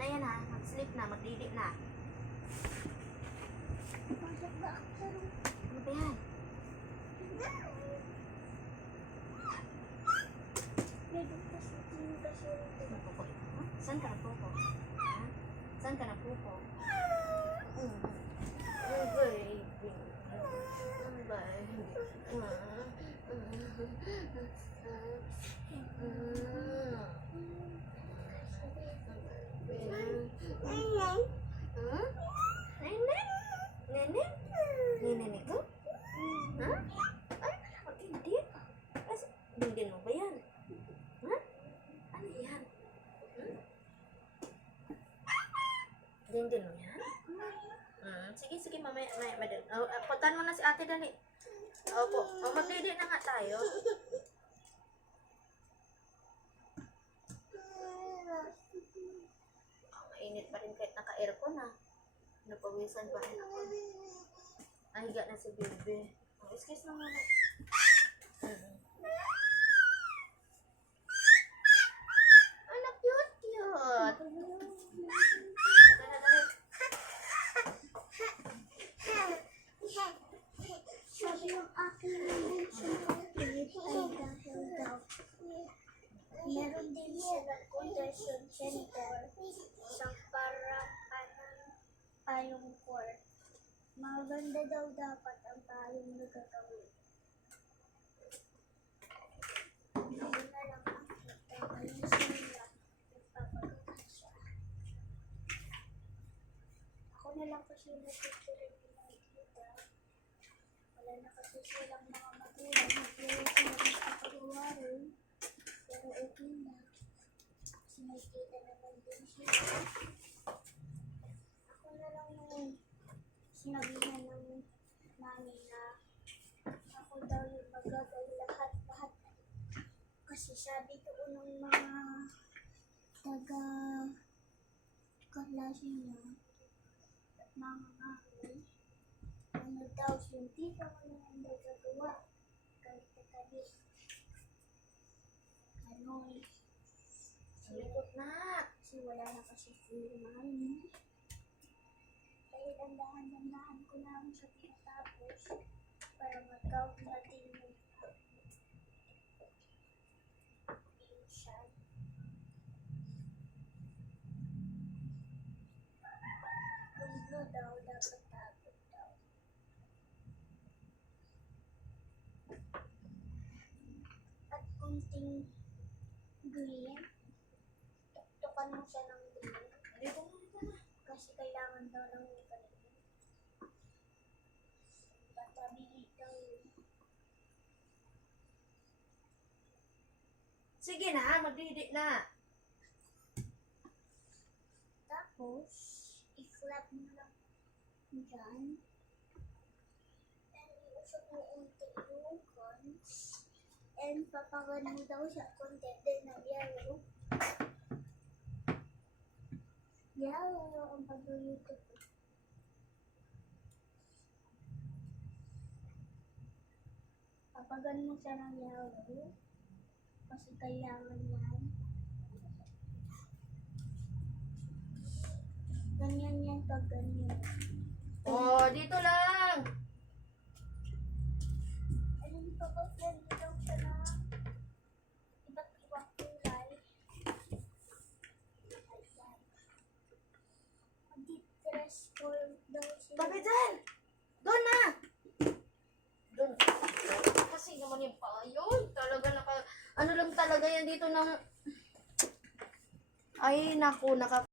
na yan ha. Mag-sleep na, magdidi na. Ano ba yan? Napupo ito. Saan ka napupo? Ha? Saan ka napupo? Baby. Nenen itu? Hah? Ay, hindi. Dindin mo ba yan? Hah? Ano yan? Dindin mo yan? Sige, mamaya. Puntahan mo na si ate dali. Opo. Magdidi na nga tayo. Mainit pa rin kahit naka-aircon ha. Napawisan pa rin ako. Nahiga na si baby. Excuse na muna. Anak, cute. Sabi yung aking pinip ay dahil daw. Meron din silang conversion center sa payong court. Maganda daw dapat ang payong na gagawin. Ngayon na lang ang kita. Ngayon sila nagpapagawa siya. Ako na lang kasi natutulog nakikita. Wala na kasi silang mga magulang. Nagpapagawa sila nagpapagawa rin. Pero okay na. Kasi may kita naman din siya. Ako na lang nung sinabihan ng mami na ako daw yung magagawin lahat. Kasi sabi ko ng mga taga-kaklase niya at mga mami, ano daw, hindi ka mo naman daw gagawa. Kahit katabi. Ano eh. Likot na. Kasi wala na kasi si mami. Kaya dandahan ko lang sa tinatapos para mag-count natin yung minsan. Kung daw, dapat tapos daw. At kunting green, tuktukan mo siya ng green. Kasi kailangan daw ng ganito. Tatabi daw yun. Sige na, magdidi na. Tapos, i-clap mo lang dyan. And iusap mo unti yung cons. And papagan mo daw siya konti din ng yellow. Yellow ang pag-YouTube ko. Papagan mo siya ng yellow. Kasi kailangan yan. Ganyan yan pag ganyan. Oh, dito lang. Alam pa ba, friend, daw siya na iba't ibang kulay. Ayan. Mag-dress form daw siya. Tabi dyan. Doon na. Doon. Kasi naman yung payon. Talaga ano lang talaga yan dito ng... Ay, naku,